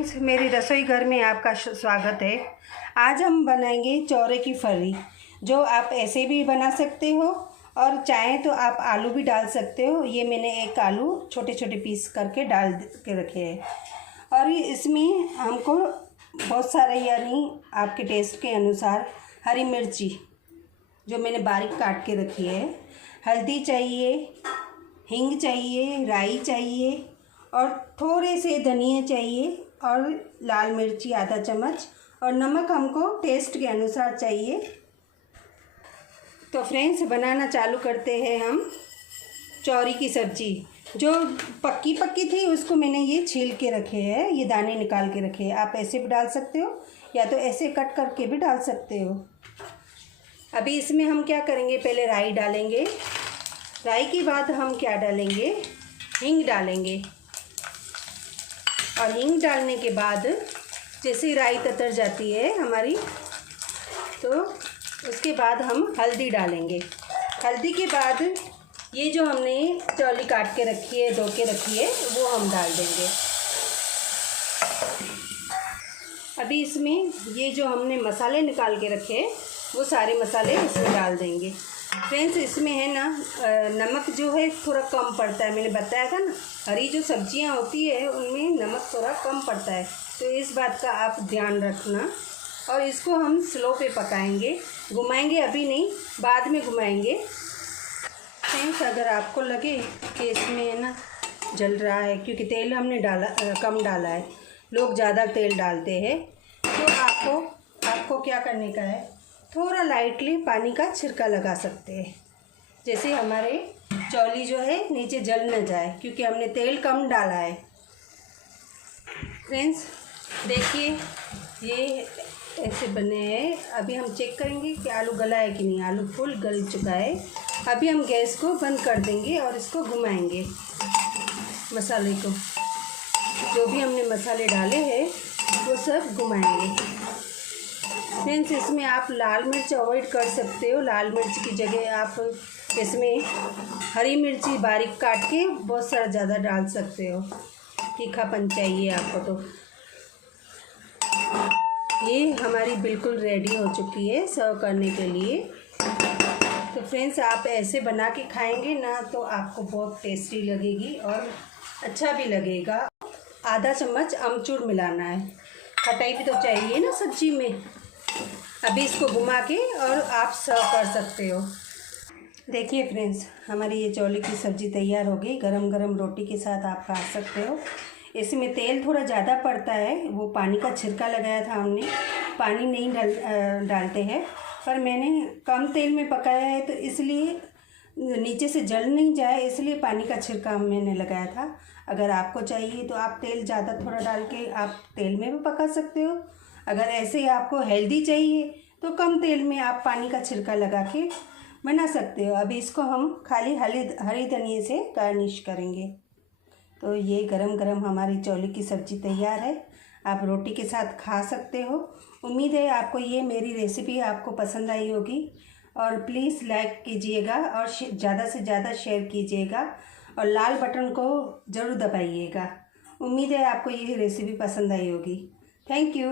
Friends, मेरी रसोई घर में आपका स्वागत है। आज हम बनाएंगे चौरे की फली, जो आप ऐसे भी बना सकते हो और चाहें तो आप आलू भी डाल सकते हो। ये मैंने एक आलू छोटे छोटे पीस करके डाल के रखे हैं और इसमें हमको बहुत सारे यानी आपके टेस्ट के अनुसार हरी मिर्ची जो मैंने बारीक काट के रखी है, हल्दी चाहिए, हींग चाहिए, राई चाहिए और थोड़े से धनिया चाहिए और लाल मिर्ची आधा चम्मच और नमक हमको टेस्ट के अनुसार चाहिए। तो फ्रेंड्स, बनाना चालू करते हैं हम। चौरी की सब्ज़ी जो पक्की थी उसको मैंने ये छील के रखे हैं, ये दाने निकाल के रखे हैं। आप ऐसे भी डाल सकते हो या तो ऐसे कट करके भी डाल सकते हो। अभी इसमें हम क्या करेंगे, पहले राई डालेंगे। राई के बाद हम क्या डालेंगे, हींग डालेंगे और हींग डालने के बाद जैसे राई ततर जाती है हमारी, तो उसके बाद हम हल्दी डालेंगे। हल्दी के बाद ये जो हमने चौली काट के रखी है, धो के रखी है, वो हम डाल देंगे। अभी इसमें ये जो हमने मसाले निकाल के रखे हैं वो सारे मसाले इसमें डाल देंगे। फ्रेंड्स, इसमें है ना नमक जो है थोड़ा कम पड़ता है। मैंने बताया था ना, हरी जो सब्जियां होती है उनमें नमक थोड़ा कम पड़ता है, तो इस बात का आप ध्यान रखना। और इसको हम स्लो पे पकाएंगे, घुमाएंगे अभी नहीं, बाद में घुमाएंगे। फ्रेंड्स, अगर आपको लगे कि इसमें है ना जल रहा है, क्योंकि तेल हमने कम डाला है, लोग ज़्यादा तेल डालते हैं, तो आपको क्या करने का है, थोड़ा लाइटली पानी का छिड़का लगा सकते हैं, जैसे हमारे चौली जो है नीचे जल न जाए, क्योंकि हमने तेल कम डाला है। फ्रेंड्स, देखिए ये ऐसे बने हैं। अभी हम चेक करेंगे कि आलू गला है कि नहीं। आलू फुल गल चुका है। अभी हम गैस को बंद कर देंगे और इसको घुमाएंगे। मसाले को, जो भी हमने मसाले डाले हैं वो सब घुमाएंगे। फ्रेंड्स, इसमें आप लाल मिर्च अवॉइड कर सकते हो। लाल मिर्च की जगह आप इसमें हरी मिर्ची बारीक काट के बहुत सारा ज़्यादा डाल सकते हो, तीखापन चाहिए आपको। तो ये हमारी बिल्कुल रेडी हो चुकी है सर्व करने के लिए। तो फ्रेंड्स, आप ऐसे बना के खाएंगे ना तो आपको बहुत टेस्टी लगेगी और अच्छा भी लगेगा। आधा चम्मच अमचूर मिलाना है, खटाई भी तो चाहिए ना सब्जी में। अभी इसको घुमा के और आप सर्व कर सकते हो। देखिए फ्रेंड्स, हमारी ये चौली की सब्ज़ी तैयार हो गई। गरम गरम रोटी के साथ आप खा सकते हो। इसमें तेल थोड़ा ज़्यादा पड़ता है, वो पानी का छिड़का लगाया था हमने, पानी नहीं डालते हैं, पर मैंने कम तेल में पकाया है तो इसलिए नीचे से जल नहीं जाए, इसलिए पानी का छिड़का मैंने लगाया था। अगर आपको चाहिए तो आप तेल ज़्यादा थोड़ा डाल के आप तेल में भी पका सकते हो। अगर ऐसे आपको हेल्दी चाहिए तो कम तेल में आप पानी का छिड़का लगा के बना सकते हो। अभी इसको हम खाली हरी धनिया से गार्निश करेंगे। तो ये गरम गरम हमारी चौली की सब्ज़ी तैयार है। आप रोटी के साथ खा सकते हो। उम्मीद है आपको ये मेरी रेसिपी आपको पसंद आई होगी और प्लीज़ लाइक कीजिएगा और ज़्यादा से ज़्यादा शेयर कीजिएगा और लाल बटन को ज़रूर दबाइएगा। उम्मीद है आपको ये रेसिपी पसंद आई होगी। Thank you.